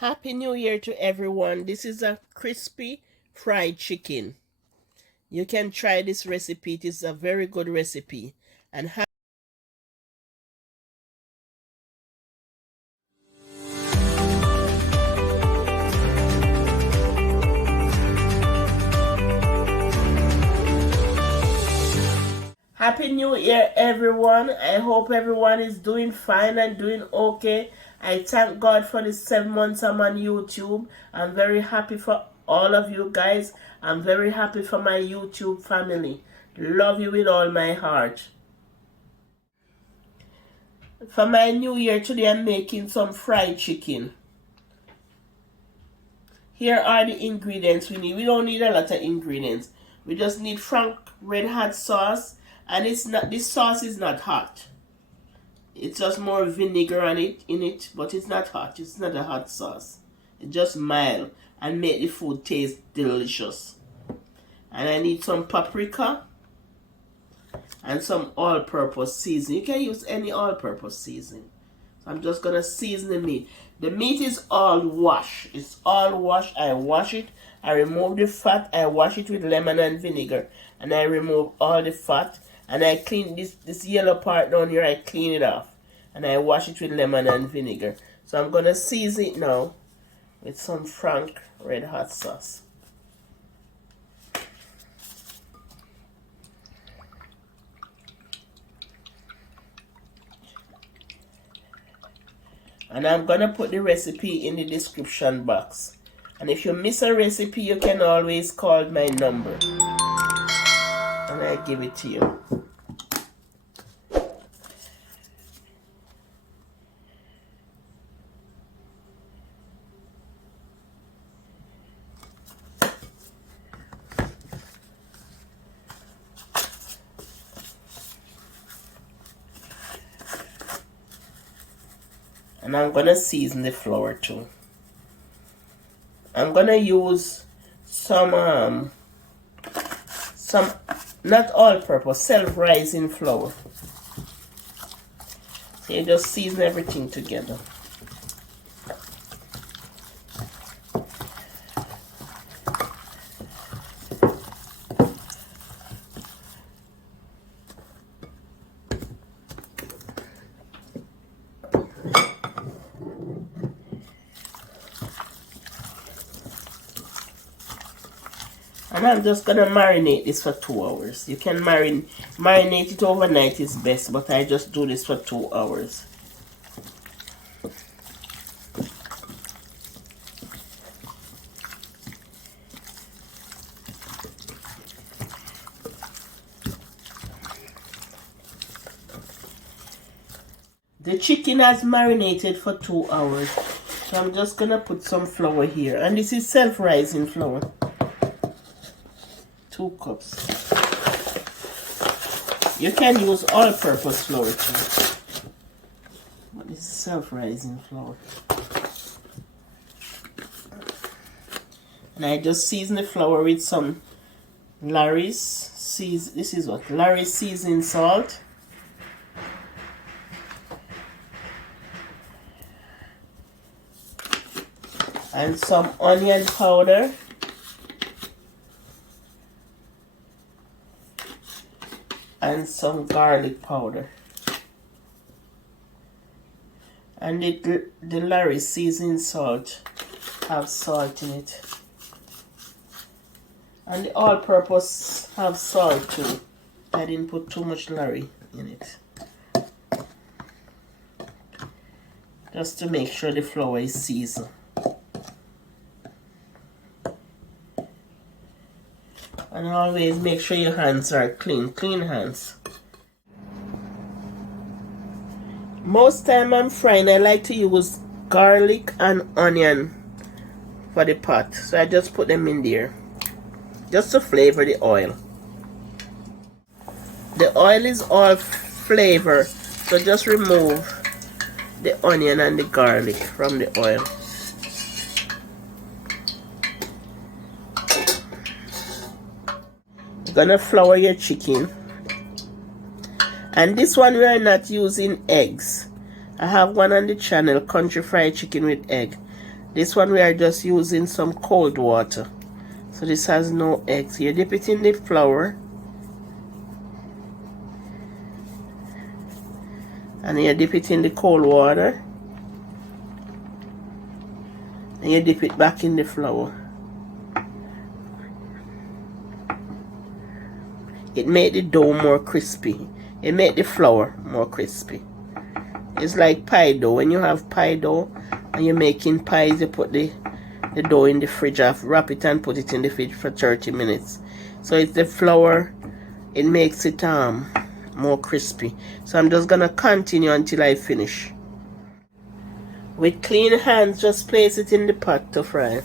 Happy New Year to everyone. This is a crispy fried chicken. You can try this recipe. It is a very good recipe. And Happy New Year, everyone. I hope everyone is doing fine and doing okay. I thank God for the 7 months I'm on YouTube. I'm very happy for all of you guys. I'm very happy for my YouTube family. Love you with all my heart. For my New Year today, I'm making some fried chicken. Here are the ingredients we need. We don't need a lot of ingredients. We just need Frank red hot sauce, and this sauce is not hot. It's just more vinegar in it, but it's not hot. It's not a hot sauce. It's just mild and make the food taste delicious. And I need some paprika and some all-purpose seasoning. You can use any all-purpose seasoning. So I'm just gonna season the meat. The meat is all washed. It's all washed. I wash it. I remove the fat. I wash it with lemon and vinegar, and I remove all the fat. And I clean this yellow part down here. I clean it off, and I wash it with lemon and vinegar. So I'm gonna season it now with some Frank red hot sauce. And I'm gonna put the recipe in the description box. And if you miss a recipe, you can always call my number, and I give it to you. And I'm gonna season the flour too. I'm gonna use some not all-purpose, self-rising flour. So you just season everything together. And I'm just gonna marinate this for 2 hours. You can marinate it overnight is best, but I just do this for 2 hours. The chicken has marinated for 2 hours. So I'm just gonna put some flour here. And this is self-rising flour. 2 cups. You can use all-purpose flour too, but this is self-rising flour. And I just season the flour with some Larry's this is what Larry's seasoning salt, and some onion powder, and some garlic powder. And the Larry seasoning salt have salt in it. And the all-purpose have salt too. I didn't put too much Larry in it, just to make sure the flour is seasoned. And always make sure your hands are clean hands. Most time I'm frying, I like to use garlic and onion for the pot. So I just put them in there, just to flavor the oil. The oil is all flavor, so just remove the onion and the garlic from the oil. Gonna flour your chicken, and this one we are not using eggs. I have one on the channel, country fried chicken with egg. This one we are just using some cold water. So this has no eggs. You dip it in the flour. And you dip it in the cold water. And you dip it back in the flour. It made the dough more crispy. It made the flour more crispy. It's like pie dough. When you have pie dough and you're making pies, you put the dough in the fridge, wrap it and put it in the fridge for 30 minutes. So it's the flour, it makes it more crispy. So I'm just gonna continue until I finish. With clean hands, just place it in the pot to fry.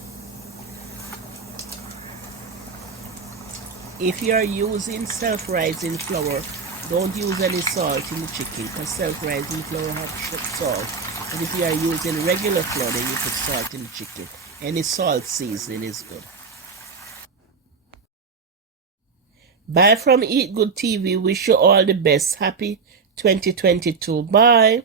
If you are using self-rising flour, don't use any salt in the chicken because self-rising flour has salt. And if you are using regular flour, then you put salt in the chicken. Any salt seasoning is good. Bye from Eat Good TV. Wish you all the best. Happy 2022. Bye.